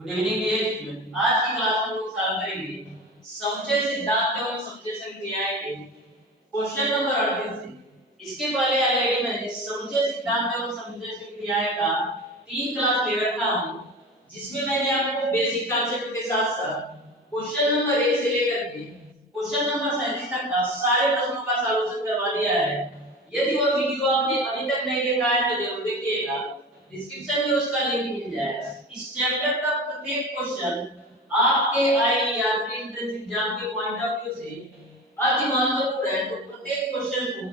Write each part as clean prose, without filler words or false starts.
Good evening dear student. आज की class में लोग सॉल्व करेंगे समुच्चय सिद्धांत एवं समुच्चय क्रियाएं के क्वेश्चन नंबर 38 से। इसके पहले ऑलरेडी मैंने समुच्चय सिद्धांत एवं समुच्चय क्रियाएं का 3 क्लास ले रखा हूं, जिसमें मैंने आपको बेसिक कांसेप्ट के साथ साथ क्वेश्चन नंबर 1 से लेकर के क्वेश्चन नंबर 37 तक का सारे प्रश्नों का सॉल्यूशन करवा दिया है। यदि वो वीडियो आपने अभी तक नहीं देखा है तो जरूर देखिएगा, डिस्क्रिप्शन में उसका लिंक मिल जाएगा। इस चैप्टर का प्रत्येक क्वेश्चन आपके आईईआरबी एंट्रेंस एग्जाम के पॉइंट ऑफ व्यू से अति महत्वपूर्ण है, तो प्रत्येक क्वेश्चन को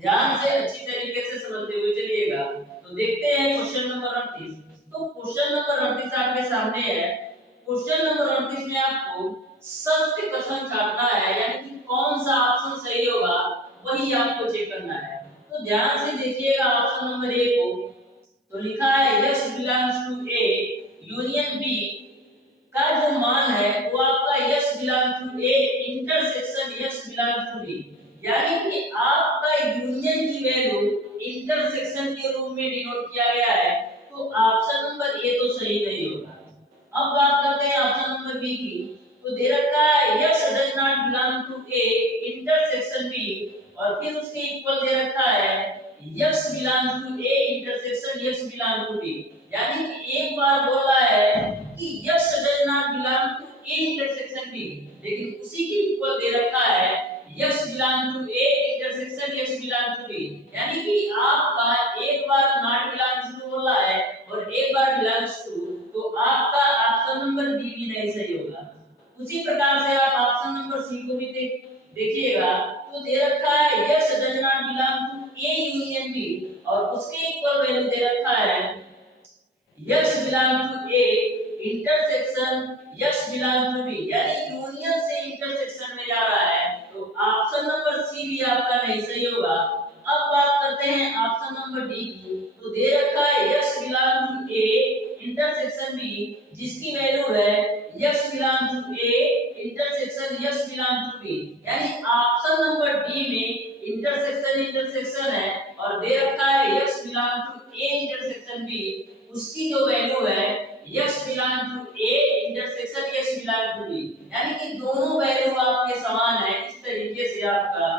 ध्यान से अच्छी तरीके से समझते हुए चलिएगा। तो देखते हैं क्वेश्चन नंबर 38। तो क्वेश्चन नंबर 38 आपके सामने है। क्वेश्चन नंबर 38 में आपको सत्य कथन छापना है, यानी कि कौन सा ऑप्शन सही होगा वही आपको चेक करना है। तो ध्यान से देखिएगा ऑप्शन नंबर ए को। तो लिखा है x belongs to A union B का जो मान है वो आपका x belongs to A intersection x belongs to B, यानी कि आपका यूनियन की वैल्यू इंटरसेक्शन के रूप में डिनोट किया गया है। तो ऑप्शन नंबर ए तो सही नहीं होगा। अब बात करते हैं ऑप्शन नंबर बी की। तो दे रखा है x does not belong to A intersection B और फिर उसके इक्वल दे रखा है x belongs to A intersection x belongs to B, यानी कि एक बार बोला है कि x does not belong to A intersection B, लेकिन उसी के इक्वल दे रखा है x belongs to A intersection x belongs to B, यानी कि आपका एक बार not belongs to बोला है और एक बार belongs to, तो आपका ऑप्शन नंबर बी भी नहीं सही होगा। उसी प्रकार से आप ऑप्शन नंबर सी को भी देखिएगा। तो दे रखा है x does not belong to A union B और उसके इक्वल वैल्यू दे रखा है x belong to A intersection x belong to B, यानी यूनियन से इंटरसेक्शन में जा रहा है। तो ऑप्शन नंबर सी भी आपका नहीं सही होगा। अब बात करते हैं ऑप्शन नंबर डी की। तो दे रखा है x belong to A intersection B, जिसकी वैल्यू है x belong to A intersection x belong to B, यानी ऑप्शन नंबर डी में इंटरसेक्शन है और दे रखा है x belong to A intersection B, उसकी जो वैल्यू है x belong to A intersection x belong to B, यानी कि दोनों वैल्यू आपके समान है। इस तरीके से आपका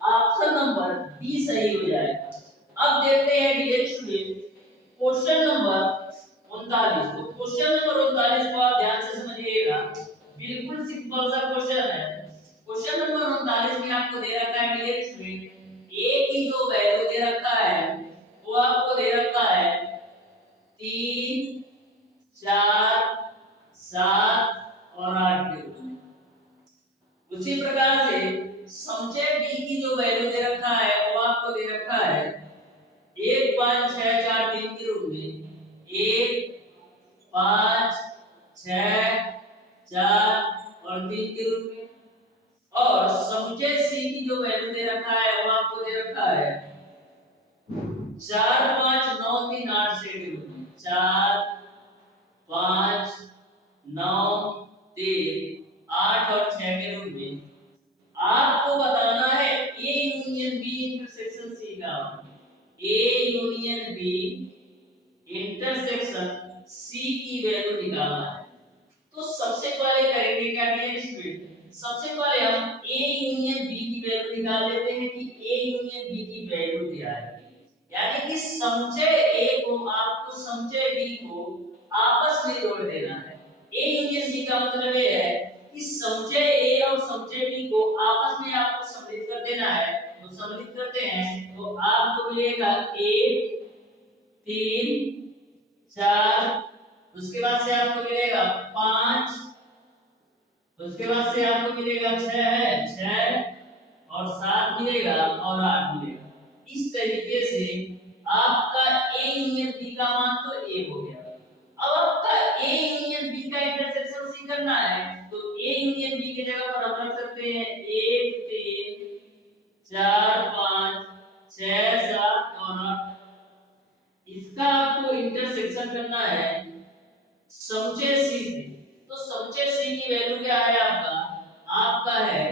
ऑप्शन नंबर बी सही हो जाएगा। अब देखते हैं डियर स्टूडेंट क्वेश्चन नंबर 39। तो क्वेश्चन नंबर 39 को आप ध्यान से समझिएगा, बिल्कुल सिंपल सा क्वेश्चन है। क्वेश्चन नंबर 39 में आपको दे रखा है डियर स्टूडेंट a की जो वैल्यू दे रखा है वो आपको दे रखा है 3, 4, 7 और 8 के रूप में। उसी प्रकार से समुच्चय b की जो वैल्यू दे रखा है वो आपको दे रखा है 1, 5, 6, 4, 3 के रूप में। 1, 5, 6, 4 और 3 के रूप में। और समुच्चय सी की जो वैल्यू दे रखा है वो आपको दे रखा है 4, 5, 9, 3, 8 से के रूप में। 4, 5, 9, 3, 8 और 6 के रूप में। आपको बताना है A union B intersection C का। A union B intersection C की वैल्यू निकालना है। तो सबसे पहले करेंगे क्या डियर स्टूडेंट, सबसे पहले हम A यूनियन B की वैल्यू निकाल लेते हैं कि A यूनियन B की वैल्यू क्या है, यानी कि समुच्चय A को आपको समुच्चय B को आपस में जोड़ देना है। A यूनियन B का मतलब ये है कि समुच्चय A और समुच्चय B को आपस में आपको सम्मिलित कर देना है। तो सम्मिलित करते हैं तो आपको मिलेगा 1, 3, 4, उसके बाद से आपको मिलेगा 5, उसके बाद से आपको मिलेगा 6 और 7 मिलेगा और 8 मिलेगा। इस तरीके से आपका A यूनियन B का मान तो A हो गया। अब आपका A यूनियन B का इंटरसेक्शन C करना है, तो A यूनियन B की जगह पर हम रख सकते हैं 1, 3, 4, 5, 6, 7 और 8। इसका आपको इंटरसेक्शन करना है समुच्चय C से। तो समुच्चय C की वैल्यू क्या है आपका है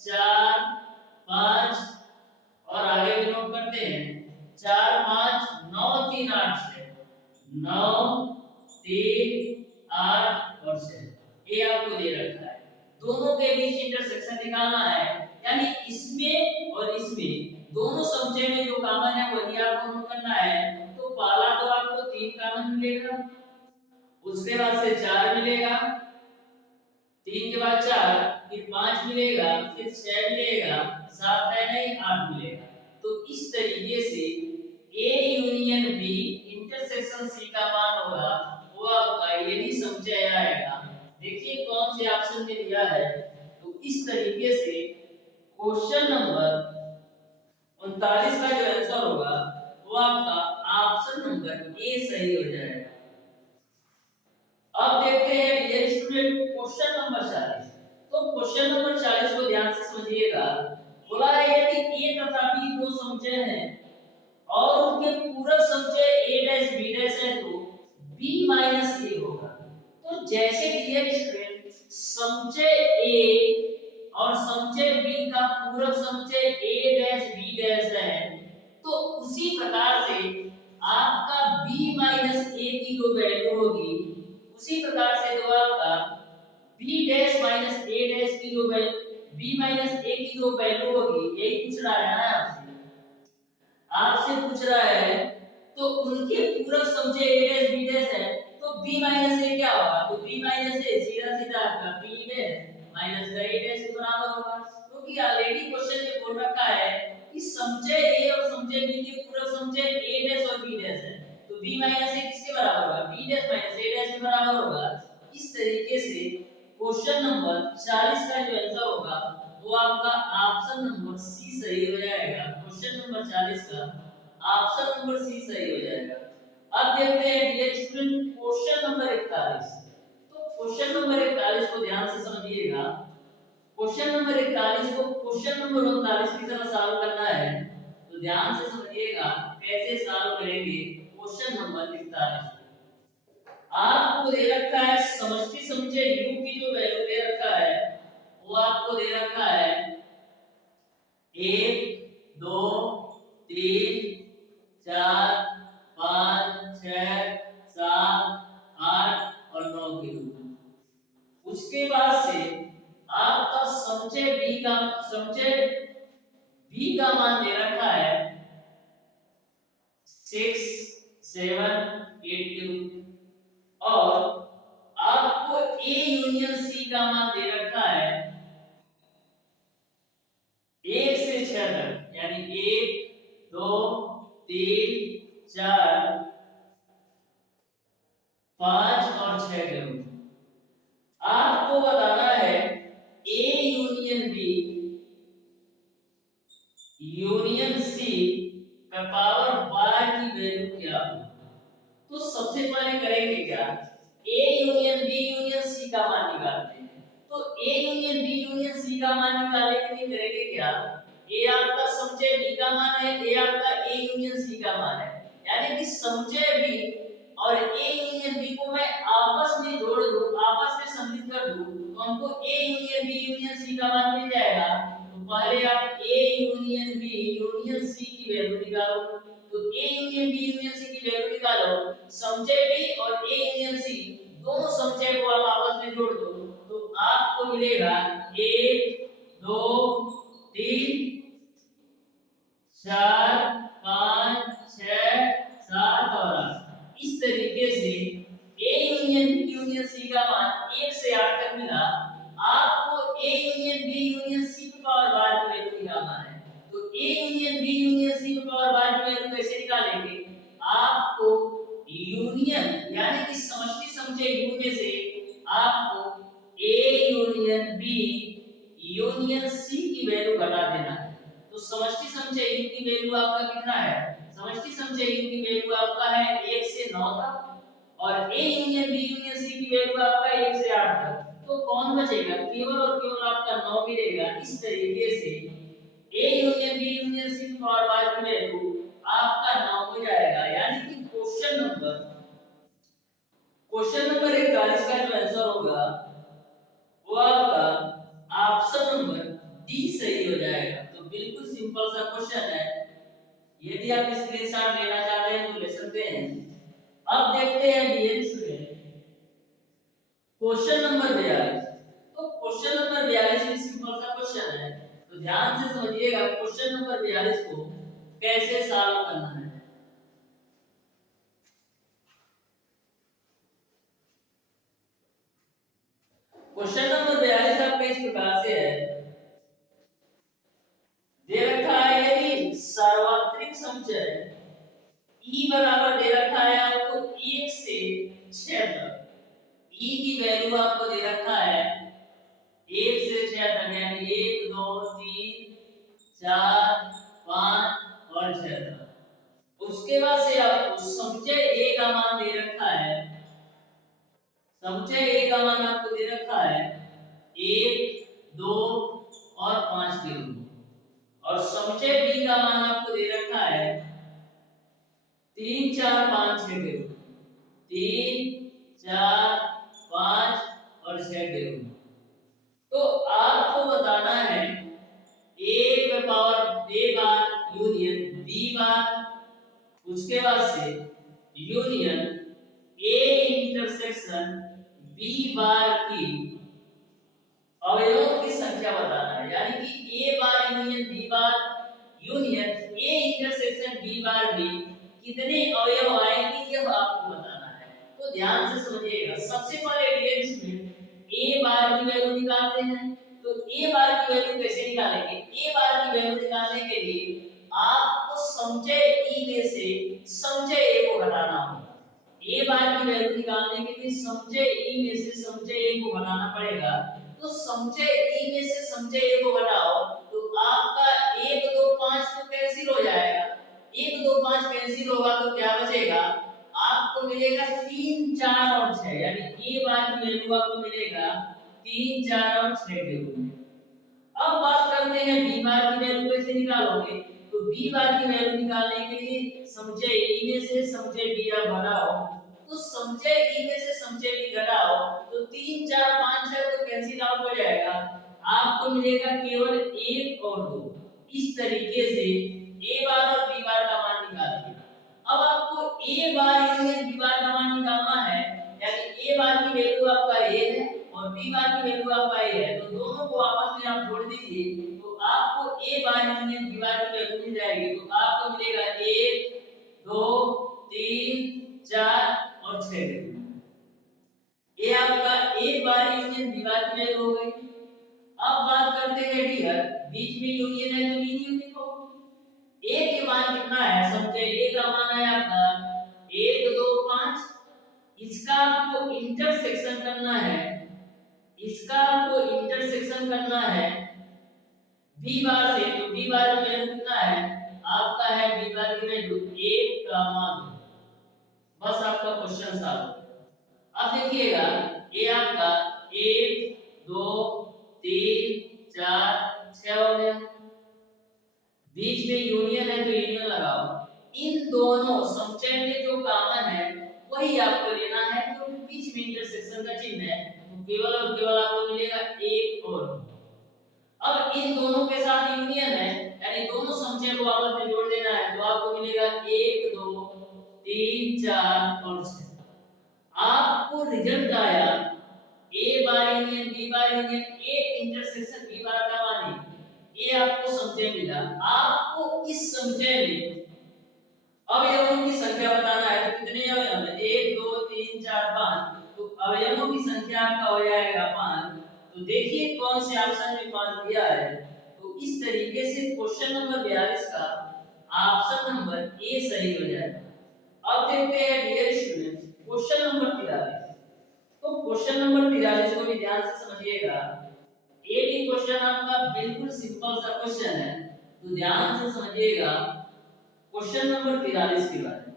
4, 5 और आगे भी नोट करते हैं 4, 5, 9, 3, 8 से 9, 3, 8 8 और 6 ये आपको दे रखा है। दोनों के बीच इंटरसेक्शन निकालना है, यानी इसमें और इसमें दोनों समुच्चय में जो कॉमन है वही आपको नोट करना है। तो पहला तो आपको 3 कॉमन मिलेगा, उसके बाद से 4 मिलेगा, 3 के बाद 4, फिर 5 मिलेगा, फिर 6 मिलेगा, 7 है नहीं 8 मिलेगा। तो इस तरीके से A union B intersection C का मान होगा वो आपका यही समुच्चय आएगा। देखिए कौन से ऑप्शन में दिया है। तो इस तरीके से क्वेश्चन नंबर 39 का जो आंसर होगा वो आपका ऑप्शन नंबर ए सही हो जाएगा। अब देखते हैं डियर स्टूडेंट क्वेश्चन नंबर 40। तो क्वेश्चन नंबर 40 को ध्यान से समझिएगा। बोला है यदि ए तथा बी दो समुच्चय हैं और उनके पूरक समुच्चय a डैश b डैश है तो b माइनस a होगा। तो जैसे डियर स्टूडेंट समुच्चय a और समुच्चय b का पूरक समुच्चय a डैश b डैश है तो उसी प्रकार से आपका b माइनस a की जो वैल्यू होगी उसी प्रकार से जो आपका b dash minus a dash की जो वैल्यू b माइनस a की जो वैल्यू होगी यही पूछ रहा है ना आपसे पूछ रहा है। तो उनके पूरक समुच्चय a डैश b डैश है तो b माइनस a क्या होगा। तो b माइनस a सीधा सीधा आपका b डैश माइनस का a डैश के बराबर होगा, क्योंकि ऑलरेडी क्वेश्चन में बोल रखा है कि समुच्चय a और समुच्चय b के पूरक समुच्चय a डैश और b डैश है तो b माइनस a किसके बराबर होगा, b dash minus a dash के बराबर होगा। इस तरीके से क्वेश्चन नंबर 40 का जो आंसर होगा वो आपका ऑप्शन नंबर सी सही हो जाएगा। क्वेश्चन नंबर 40 का ऑप्शन नंबर सी सही हो जाएगा। अब देखते हैं डियर स्टूडेंट क्वेश्चन नंबर 41। तो क्वेश्चन नंबर 41 को ध्यान से समझिएगा। क्वेश्चन नंबर 41 को क्वेश्चन नंबर 39 की तरह सॉल्व करना है तो ध्यान से समझिएगा कैसे सॉल्व करेंगे। क्वेश्चन नंबर 41 आपको दे रखा है समष्टि समुच्चय u की जो वैल्यू दे रखा है वो आपको दे रखा है 1 2 3 4 5 6 7 8 और 9 के रूप में। उसके बाद से आपका समुच्चय b का मान दे रखा है 6 7 8 के रूप में और आपको A यूनियन C का मान दे रखा है 1 से 6 तक, यानी 1 2 3 4 5 और 6 के रूप में। आपको बताना है A union B union C का पावर बार की वैल्यू क्या हो। तो सबसे पहले करेंगे क्या, A union B union C का मान निकालते हैं। तो A union B union C का मान निकालने के लिए करेंगे क्या, A आपका समुच्चय B का मान है, A आपका A यूनियन C का मान है, यानी कि समुच्चय B और A यूनियन B को मैं आपस में जोड़ दूं, आपस में सम्मिलित कर दूं तो हमको A union B union C का मान मिल जाएगा। तो पहले आप A union B union C की वैल्यू निकालो। तो A union B union C की वैल्यू निकालो, समुच्चय B और A यूनियन C दोनों समुच्चय को आप आपस में जोड़ दो तो आपको मिलेगा 1 2 3 4 5 6 7 और 8। इस तरीके से A union B union C का मान 1 से 8 तक मिला। आपको A union B union C की पावर बार की वैल्यू निकालना है। तो A union B union C की पावर बार की वैल्यू कैसे निकालेंगे, आपको यूनियन यानी कि समष्टि समुच्चय U में से आपको A union B union C की वैल्यू घटा देना है। तो समष्टि समुच्चय U की वैल्यू आपका कितना है, समष्टि समुच्चय U की वैल्यू आपका है 1 से 9 तक और A union B union C की वैल्यू आपका 1 से 8 तक। तो कौन बचेगा, केवल और केवल आपका 9 मिलेगा। इस तरीके से A union B union C की पावर बार की वैल्यू आपका 9 हो जाएगा। यानी कि क्वेश्चन नंबर 41 का जो आंसर होगा वो आपका ऑप्शन नंबर डी सही हो जाएगा। तो बिल्कुल सिंपल सा क्वेश्चन है, यदि आप स्क्रीनशॉट लेना चाहते हैं तो ले सकते हैं। अब देखते हैं डियर स्टूडेंट क्वेश्चन नंबर 42। तो क्वेश्चन नंबर 42 भी सिंपल सा क्वेश्चन है, तो ध्यान से समझिएगा क्वेश्चन नंबर 42 को कैसे सॉल्व करना है। क्वेश्चन नंबर 42 आपका इस प्रकार से है, दे रखा है यदि सार्वत्रिक संचय E बराबर दे रखा है आपको 1 से 6 तक, E की वैल्यू आपको दे रखा है 1 से 6 तक, यानी 1 2 3 4 5 और 6 तक। उसके बाद से आपको समुच्चय A का मान दे रखा है, समुच्चय A का मान आपको दे रखा है 1 2 और 5 के रूप में, और समुच्चय B का मान आपको दे रखा है 3 4 5 6 के रूप में, 3 4 5 और 6 के रूप में। तो आपको बताना है A बार यूनियन B बार, उसके बाद से यूनियन A इंटरसेक्शन B बार की अवयवों की संख्या बताना है, यानी कि A bar union B bar union A intersection B बार में कितने अवयव आएंगे यह आपको बताना है। तो ध्यान से समझिएगा, सबसे पहले डियरेक्ट में A बार की वैल्यू निकालते हैं। तो A बार की वैल्यू कैसे निकालेंगे? A बार की वैल्यू निकालने के लिए आपको समुच्चय E में से समुच्चय A को घटाना होगा। A बार की वैल्यू निकालने के लिए समुच्चय E में से समुच्चय A को घटाना पड़ेगा। तो समुच्चय E में से समुच्चय A को घटाओ तो आपका 1 2 5 तो कैंसिल हो जाएगा, 1 2 5 कैंसिल होगा तो क्या बचेगा, आपको मिलेगा 3 4 और 6, यानी A बार की वैल्यू आपको मिलेगा 3 4 और 6 के रूप में। अब बात करते हैं B बार की वैल्यू कैसे निकालोगे। तो B बार की वैल्यू निकालने के लिए समुच्चय E में से समुच्चय B आप घटाओ, तो समुच्चय E में से समुच्चय B घटाओ तो 3 4 5 6 तो कैंसिल आउट हो जाएगा, आपको मिलेगा केवल 1 और 2। इस तरीके से A बार और B बार का मान निकाल दिया। अब आपको A बार यूनियन B बार का मान निकालना है, यानी A बार की वैल्यू आपका A है और B बार की वैल्यू आपका A है, तो दोनों को आपस में आप जोड़ दीजिए तो आपको A बार यूनियन B बार की वैल्यू मिल जाएगी। तो आपको मिलेगा 1 2 3 4 और 6। ये आपका A बार यूनियन B बार की वैल्यू हो गई। अब बात करते हैं डियर, बीच में यूनियन है तो यूनियन लिखो। A के मान कितना है, समुच्चय A का मान है आपका 1 2 5, इसका आपको इंटरसेक्शन करना है, इसका आपको इंटरसेक्शन करना है B बार से। तो B बार की वैल्यू कितना है आपका, है B बार की वैल्यू 1 का मान, बस आपका क्वेश्चन सॉल्व। अब देखिएगा ये आपका 1 2 3 4 6 हो गया, बीच में यूनियन है तो यूनियन लगाओ। इन दोनों समुच्चय में जो कॉमन है वही आपको लेना है, क्योंकि बीच में इंटरसेक्शन का चिन्ह है तो केवल और केवल आपको मिलेगा 1 और 2। अब इन दोनों के साथ यूनियन है, यानी दोनों समुच्चय को आपस में जोड़ देना है, तो आपको मिलेगा 1 2 3 4 और 6। आपको रिजल्ट आया A bar union B bar union A intersection B बार का मान है, ये आपको समुच्चय मिला। आपको इस समुच्चय में अवयवों की संख्या बताना है, तो कितने अवयव हैं 1 2 3 4 5, तो अवयवों की संख्या आपका हो जाएगा 5। तो देखिए कौन से ऑप्शन में 5 दिया है। तो इस तरीके से क्वेश्चन नंबर 42 का ऑप्शन नंबर ए सही हो जाएगा। अब देखते हैं डियर स्टूडेंट्स क्वेश्चन नंबर 43। तो क्वेश्चन नंबर 43 को भी ध्यान से समझिएगा, ये भी क्वेश्चन आपका बिल्कुल सिंपल सा क्वेश्चन है, तो ध्यान से समझिएगा क्वेश्चन नंबर 43 के बारे में।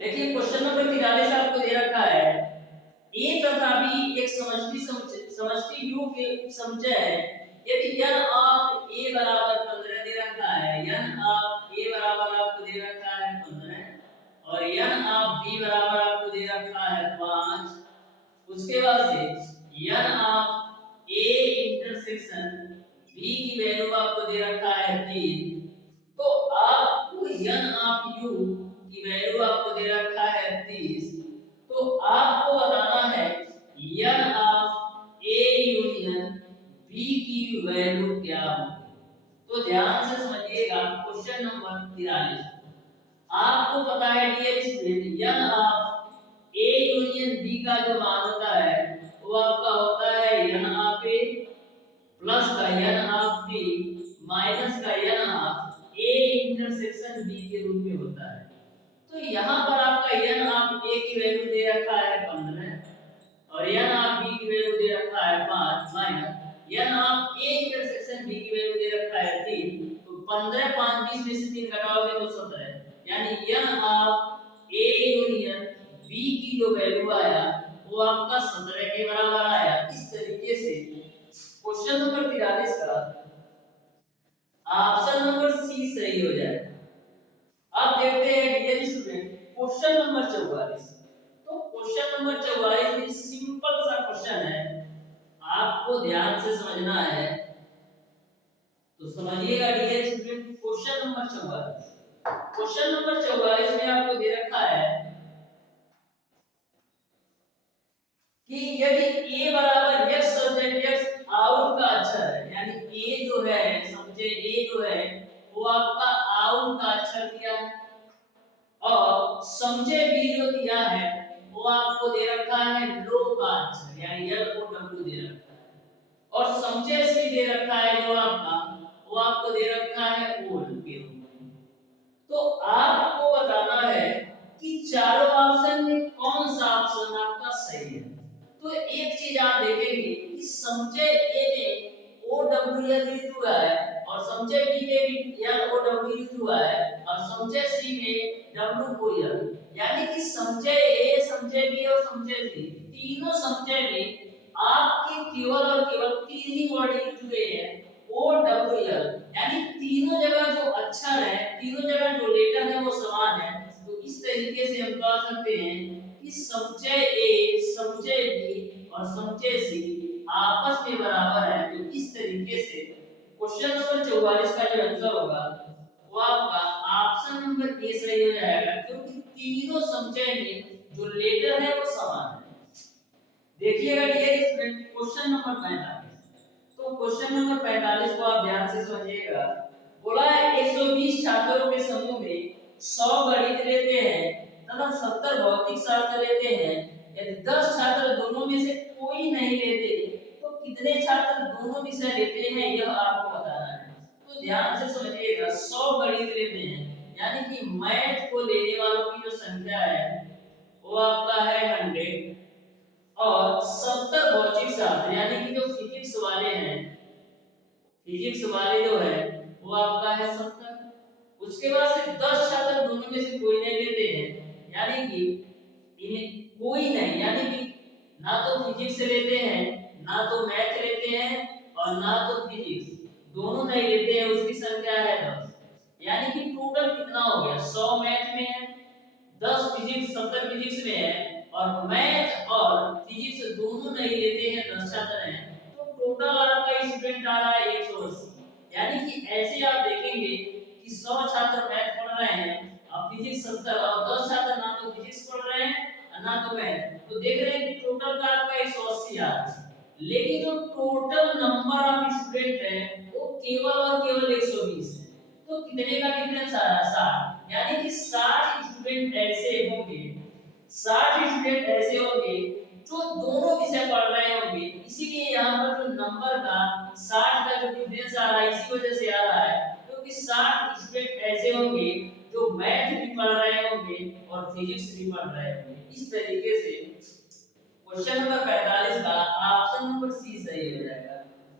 देखिए क्वेश्चन नंबर 43 आपको दे रखा है A तथा B एक समष्टि U के समुच्चय है, यदि n ऑफ A बराबर 15 दे रखा है, n ऑफ A बराबर आपको दे रखा है 15 और n ऑफ B बराबर आपको दे रखा है 5। उसके बाद से n of A intersection B की वैल्यू आपको दे रखा है 3, तो आपको n ऑफ U की वैल्यू आपको दे रखा है 30, तो आपको बताना है n of A union B की वैल्यू क्या होगी। तो ध्यान से समझिएगा क्वेश्चन नंबर 43। आपको पता है dear student n of A union B का जो मान होता है वो आपका होता है n ऑफ A प्लस का n ऑफ B माइनस का n of A intersection B के रूप में होता है। तो यहाँ पर आपका n ऑफ A की वैल्यू दे रखा है 15 और n ऑफ B की वैल्यू दे रखा है 5 minus n of A intersection B की वैल्यू दे रखा है 3। तो 15 5 20 में से 3 घटाओगे तो 17, यानी n of A union B की जो वैल्यू आया वो आपका 17 के बराबर आया। इस तरीके से क्वेश्चन नंबर 43 का ऑप्शन नंबर सी सही हो जाएगा। अब देखते हैं डियर स्टूडेंट क्वेश्चन नंबर 44। तो क्वेश्चन नंबर 44 भी सिंपल सा क्वेश्चन है, आपको ध्यान से समझना है। तो समझिएगा dear student question number 44। Question number 44 में आपको दे रखा है कि यदि a बराबर x सब्जेक्ट x आउट का अक्षर है, यानी a जो है समझे a जो है वो आपका आउट का अक्षर दिया है और समझे b जो दिया है वो आपको दे रखा है लो का अक्षर यानी l o w दे रखा है और समझे c दे रखा है जो आपका वो आपको दे रखा है ओल के रूप में। तो आपको बताना है कि चारों ऑप्शन में कौन सा ऑप्शन आपका सही है। तो एक चीज आप देखेंगे कि समझे ए में ओ डब्ल्यू यूज हुआ है और समझे बी में भी एल ओ डब्ल्यू यूज हुआ है और समझे सी में डब्ल्यू ओ एल, यानी कि समझे ए समझे बी और समझे सी तीनों समझे में आपके केवल और केवल तीन ही वर्ड यूज हुए हैं ओ डब्ल्यू एल, यानी तीनों जगह जो अक्षर है तीनों जगह जो लेटर है वो समान है। तो इस तरीके से हम कह सकते हैं कि समझे ए समझे बी और समझे सी आपस में बराबर है। तो इस तरीके से क्वेश्चन नंबर 44 का जो आंसर होगा वो आपका ऑप्शन नंबर ए सही हो जाएगा, क्योंकि तीनों समझे में जो लेटर है वो समान है। देखिएगा डियर स्टूडेंट क्वेश्चन नंबर 45। तो क्वेश्चन नंबर 45 को आप ध्यान से समझिएगा। बोला है 120 छात्रों के समूह में 100 गणित लेते हैं तथा 70 भौतिक शास्त्र लेते हैं। यदि 10 छात्र दोनों में से कोई नहीं लेते तो कितने छात्र दोनों विषय लेते हैं यह आपको बताना है। तो ध्यान से समझिएगा 100 गणित लेते हैं यानी कि मैथ को लेने वालों की जो संख्या है वो आपका है 100 और 70 भौतिक शास्त्र यानी कि जो फिजिक्स वाले हैं फिजिक्स वाले जो है वो आपका है 70। उसके बाद से 10 छात्र दोनों में से कोई नहीं लेते हैं यानी कि इन्हें कोई नहीं, यानी कि ना तो फिजिक्स लेते हैं ना तो मैथ लेते हैं और ना तो फिजिक्स दोनों नहीं लेते हैं, उसकी संख्या है 10। यानी कि टोटल कितना हो गया 100 मैथ में है 10 फिजिक्स 70 फिजिक्स में है और मैथ और फिजिक्स दोनों नहीं लेते हैं 10 छात्र हैं। तो टोटल आपका स्टूडेंट आ रहा है 180। यानी कि ऐसे आप देखेंगे कि 100 छात्र मैथ पढ़ रहे हैं और फिजिक्स 70 और 10 छात्र ना तो फिजिक्स पढ़ रहे हैं ना तो मैथ, तो देख रहे हैं कि टोटल का आपका 180 आ रहा है। लेकिन जो टोटल नंबर ऑफ स्टूडेंट है वो केवल और केवल 120 है। तो कितने का डिफरेंस आ रहा है 60, यानी कि 60 स्टूडेंट ऐसे होंगे 60 स्टूडेंट ऐसे होंगे जो दोनों विषय पढ़ रहे होंगे। इसीलिए यहाँ पर जो नंबर का 60 का जो डिफरेंस आ रहा है इसी वजह से आ रहा है, क्योंकि 60 स्टूडेंट ऐसे होंगे जो मैथ भी पढ़ रहे होंगे और फिजिक्स भी पढ़ रहे होंगे। इस तरीके से क्वेश्चन नंबर 45 का ऑप्शन नंबर सी सही हो जाएगा।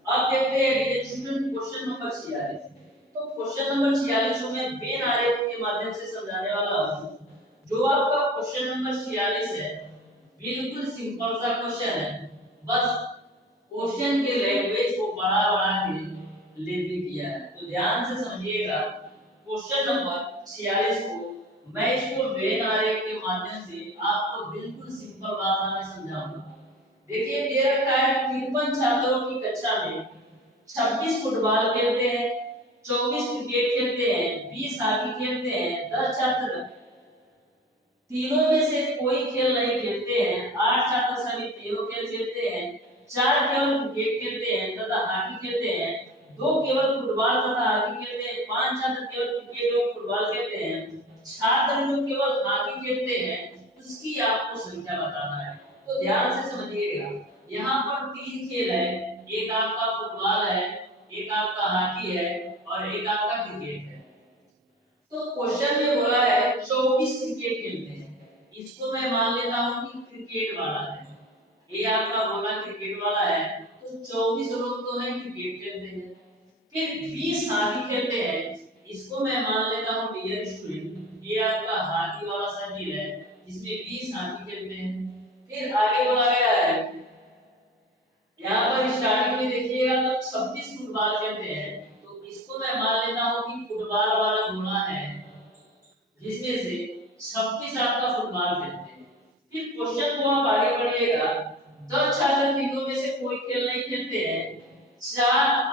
अब देखते हैं स्टूडेंट क्वेश्चन नंबर 46। तो क्वेश्चन नंबर 46 को मैं वेन आरेख के माध्यम से समझाने वाला हूं। जो आपका क्वेश्चन नंबर 46 है बिल्कुल सिंपल सा क्वेश्चन है, बस क्वेश्चन के लैंग्वेज को बड़ा के लेते किया है। तो ध्यान से समझिएगा क्वेश्चन नंबर 46 को मैं इसको वेन आरेख के माध्यम से आपको बिल्कुल सिंपल भाषा में समझाऊंगा। देखिए दे रखा है 53 छात्रों की कक्षा में 26 फुटबॉल खेलते हैं 24 क्रिकेट खेलते हैं 20 हॉकी खेलते हैं 10 छात्र तीनों में से कोई खेल नहीं खेलते हैं, 8 छात्र सभी तीनों खेल खेलते हैं, 4 केवल क्रिकेट खेलते हैं तथा हॉकी खेलते हैं, 2 केवल फुटबॉल तथा हॉकी खेलते हैं, 5 छात्र केवल क्रिकेट और फुटबॉल खेलते हैं, छात्र जो केवल हॉकी खेलते हैं उसकी आपको संख्या बताना है। तो ध्यान से समझिएगा, यहाँ पर 3 खेल है, एक आपका फुटबॉल है, एक आपका हॉकी है और एक आपका क्रिकेट है। तो क्वेश्चन में बोला है 24 क्रिकेट खेलते हैं, इसको मैं मान लेता हूं कि क्रिकेट वाला है, ये आपका बोला क्रिकेट वाला है, तो 24 लोग तो हैं क्रिकेट खेलते हैं। फिर 20 हॉकी खेलते हैं, इसको मैं मान लेता हूं डियर स्टूडेंट, ये आपका हॉकी वाला सर्किल है जिसमें 20 हॉकी खेलते हैं। फिर आगे बोला गया है, यहाँ पर स्टार्टिंग में देखिएगा तो 26 फुटबॉल खेलते हैं, तो इसको मैं मान लेता हूं कि फुटबॉल वाला गुना है जिसमें से 26 आपका फुटबॉल खेलते हैं। फिर क्वेश्चन को आप आगे बढ़िएगा, 10 छात्र तीनों में से कोई खेल नहीं खेलते हैं,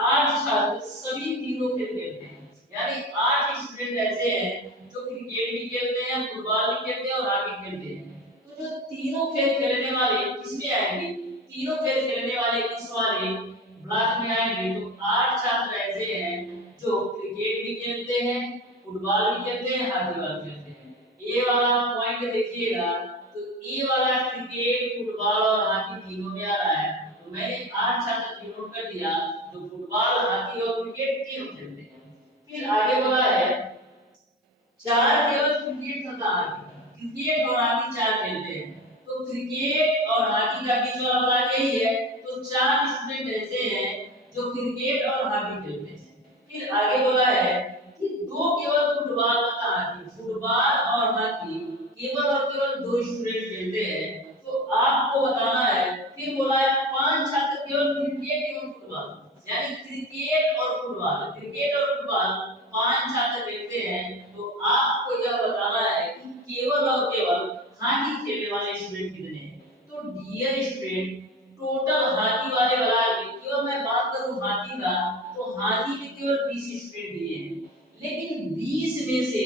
8 छात्र सभी तीनों खेल खेलते हैं, यानी 8 स्टूडेंट ऐसे हैं जो क्रिकेट भी खेलते हैं, फुटबॉल भी खेलते हैं और हॉकी खेलते हैं। तो जो तीनों खेल खेलने वाले किसमें आएंगे, तीनों खेल खेलने वाले इस वाले ब्लॉक में आएंगे। तो 8 छात्र ऐसे हैं जो क्रिकेट भी खेलते हैं, फुटबॉल भी खेलते हैं, हॉकी भी खेलते हैं। ये वाला पॉइंट देखिएगा, तो ये वाला क्रिकेट, फुटबॉल और हॉकी तीनों में आ रहा है, तो मैंने 8 छात्र की नोट कर दिया जो फुटबॉल, हॉकी और क्रिकेट तीनों खेलते हैं। फिर आगे बोला है 4 केवल क्रिकेट तथा हॉकी, क्रिकेट और हॉकी 4 खेलते हैं, तो क्रिकेट और हॉकी का बीच वाला ब्लॉक यही है, तो 4 स्टूडेंट ऐसे हैं जो क्रिकेट और हॉकी खेलते हैं। फिर आगे बोला है कि 2 केवल फुटबॉल तथा हॉकी, फुटबॉल और हॉकी केवल और केवल 2 स्टूडेंट खेलते हैं, तो आपको बताना है। फिर बोला है 5 छात्र केवल क्रिकेट एवं फुटबॉल, यानी क्रिकेट और फुटबॉल, क्रिकेट और फुटबॉल 5 छात्र खेलते हैं, तो आपको यह बताना है कि केवल और केवल हॉकी खेलने वाले स्टूडेंट कितने हैं। तो डियर स्टूडेंट, टोटल हॉकी वाले वाला केवल मैं बात करूं हॉकी का, तो हॉकी में केवल 20 स्टूडेंट दिए हैं, लेकिन 20 में से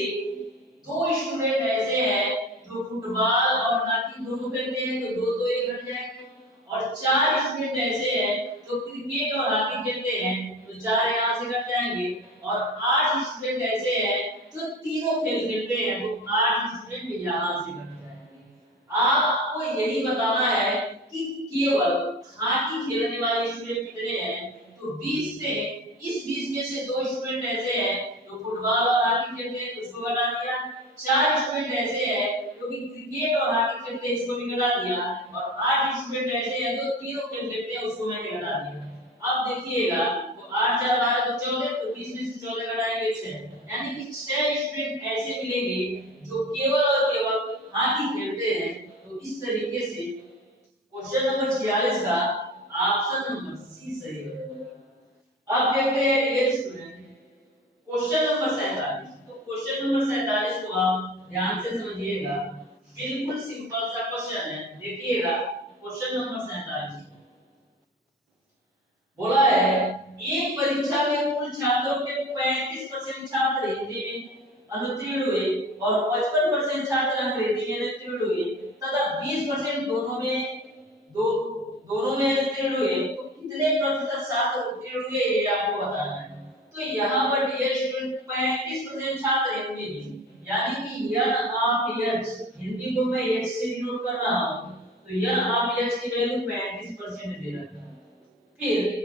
2 स्टूडेंट ऐसे हैं जो फुटबॉल और हॉकी दोनों खेलते हैं, तो 2 तो 1 घट जाएंगे, और 4 स्टूडेंट ऐसे हैं जो क्रिकेट और हॉकी खेलते हैं, तो 4 यहाँ से घट जाएंगे, और 8 स्टूडेंट ऐसे हैं जो तीनों खेल खेलते हैं, तो 8 स्टूडेंट यहाँ से घट जाएंगे। आपको यही बताना है कि केवल हॉकी खेलने वाले स्टूडेंट कितने हैं, तो 20 थे, इस 20 में से 2 स्टूडेंट ऐसे हैं जो फुटबॉल और हॉकी खेलते हैं, उसको घटा दिया, 4 स्टूडेंट ऐसे हैं जो कि क्रिकेट और हॉकी खेलते हैं, इसको भी घटा दिया, और 8 स्टूडेंट ऐसे हैं जो तीनों खेल खेलते हैं, उसको मैंने घटा दिया। अब देखिएगा, तो 8 4 12 तो 14, तो 20 में से 14 घटाएंगे 6, यानी कि 6 स्टूडेंट ऐसे मिलेंगे जो केवल और केवल हॉकी खेलते हैं। तो इस तरीके से क्वेश्चन नंबर 46 का ऑप्शन नंबर सी सही हो जाएगा। अब देखते हैं डियर स्टूडेंट क्वेश्चन नंबर 47। तो क्वेश्चन नंबर 47 को आप ध्यान से समझिएगा, बिल्कुल सिंपल सा क्वेश्चन है। देखिएगा क्वेश्चन नंबर 47 बोला है, एक परीक्षा में कुल छात्रों के 35% छात्र हिंदी में अनुत्तीर्ण हुए और 55% छात्र अंग्रेजी में अनुत्तीर्ण हुए तथा 20% दोनों में अनुत्तीर्ण हुए, तो कितने प्रतिशत छात्र उत्तीर्ण हुए ये आपको बताना है। तो यहाँ पर डियर स्टूडेंट 35% छात्र हिंदी में, यानी कि यन ऑफ एच, हिंदी को मैं एच से डिनोट कर रहा हूँ, तो यन ऑफ एच की वैल्यू 35% दे रखा है। फिर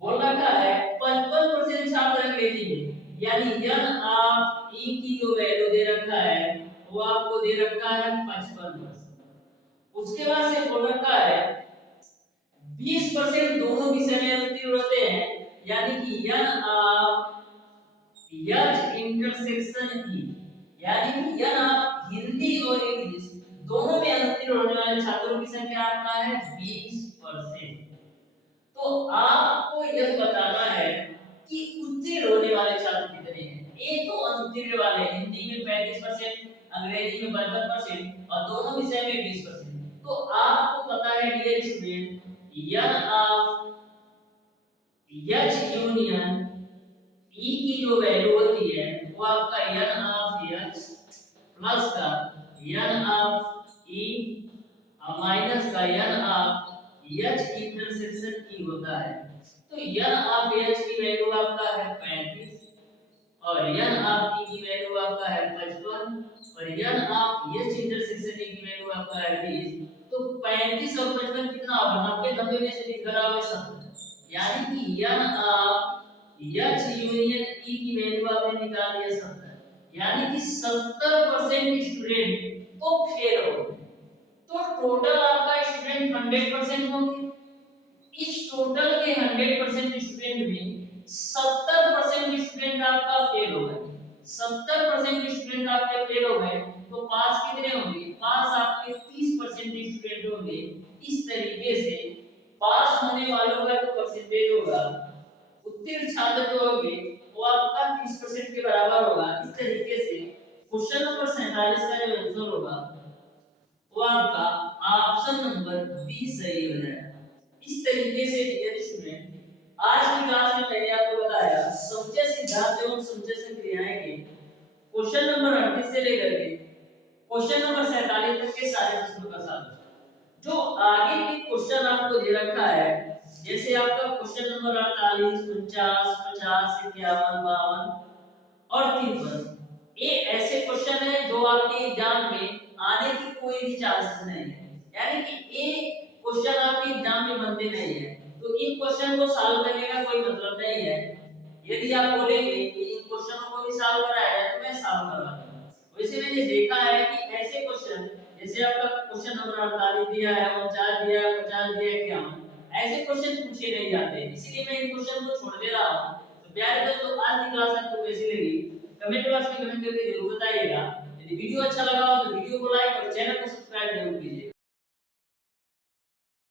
बोल रखा है 55% छात्र अंग्रेजी में, यानी यन ऑफ ई की जो वैल्यू दे रखा है वो आपको दे रखा है 55%। उसके बाद से बोल रखा है 20% दोनों विषय में अनुत्तीर्ण होते हैं, यानी कि यन ऑफ एच इंटरसेक्शन ई, यानी कि यन ऑफ हिंदी और इंग्लिश दोनों में अनुत्तीर्ण होने वाले छात्रों की संख्या आपका है 20%। तो आपको यह बताना है कि उत्तीर्ण होने वाले छात्र कितने हैं। एक तो अनुत्तीर्ण वाले हिंदी में 35%, अंग्रेजी में 55% और दोनों विषय में 20%। तो आपको पता है dear student, n of H union E की जो वैल्यू होती है वो आपका यन ऑफ एच प्लस का n ऑफ e माइनस का n of h intersection e होता है। तो n ऑफ h की वैल्यू आपका है 35 और n ऑफ e की वैल्यू आपका है 55 और n of h intersection e की वैल्यू आपका है 20। तो 35 और 55 कितना होगा? 90 में से 20 घटाओगे 70, यानी कि n of h union e की वैल्यू आपने निकाल लिया 70, यानी कि 70% स्टूडेंट तो फेल हो गए। तो टोटल आपका स्टूडेंट 100% होंगे। इस टोटल के 100% स्टूडेंट में 70% स्टूडेंट आपका फेल हो गए। 70% स्टूडेंट आपके फेल हो गए तो पास कितने होंगे? पास आपके 30% स्टूडेंट होंगे। इस तरीके से पास होने वालों का जो परसेंटेज होगा, उत्तीर्ण छात्र जो होंगे वो आपका 30% के बराबर होगा। इस तरीके से क्वेश्चन नंबर 47 का जो आंसर होगा वो आपका ऑप्शन नंबर बी सही हो जाएगा। इस तरीके से डियर स्टूडेंट, आज की क्लास में मैंने आपको बताया समुच्चय सिद्धांत एवं समुच्चय संक्रियाएं के क्वेश्चन नंबर 38 से लेकर के क्वेश्चन नंबर 47 तक के सारे प्रश्नों का सॉल्यूशन। जो आगे के क्वेश्चन आपको दे रखा है, जैसे आपका क्वेश्चन नंबर 48, 49, 50, 51, 52 और 53, ये ऐसे क्वेश्चन है जो आपके एग्जाम में आने की कोई भी चांसेस नहीं है, यानी कि ये क्वेश्चन आपके एग्जाम में बनते नहीं है। तो इन क्वेश्चन को सॉल्व करने का कोई मतलब नहीं है। यदि आप बोलेंगे कि इन क्वेश्चनों को भी सॉल्व कराया है तो मैं सॉल्व करवा दूंगा। वैसे मैंने देखा है कि ऐसे क्वेश्चन, जैसे आपका क्वेश्चन नंबर 48 दिया है, 49 दिया है, 50 दिया है, क्या ऐसे क्वेश्चन पूछे नहीं जाते, इसीलिए मैं इन क्वेश्चन को छोड़ दे रहा हूं। तो प्यारे दोस्तों, आज की क्लास आपको कैसी लगी कमेंट बॉक्स में कमेंट करके जरूर बताइएगा। यदि वीडियो अच्छा लगा हो तो वीडियो को लाइक और चैनल को सब्सक्राइब जरूर कीजिए।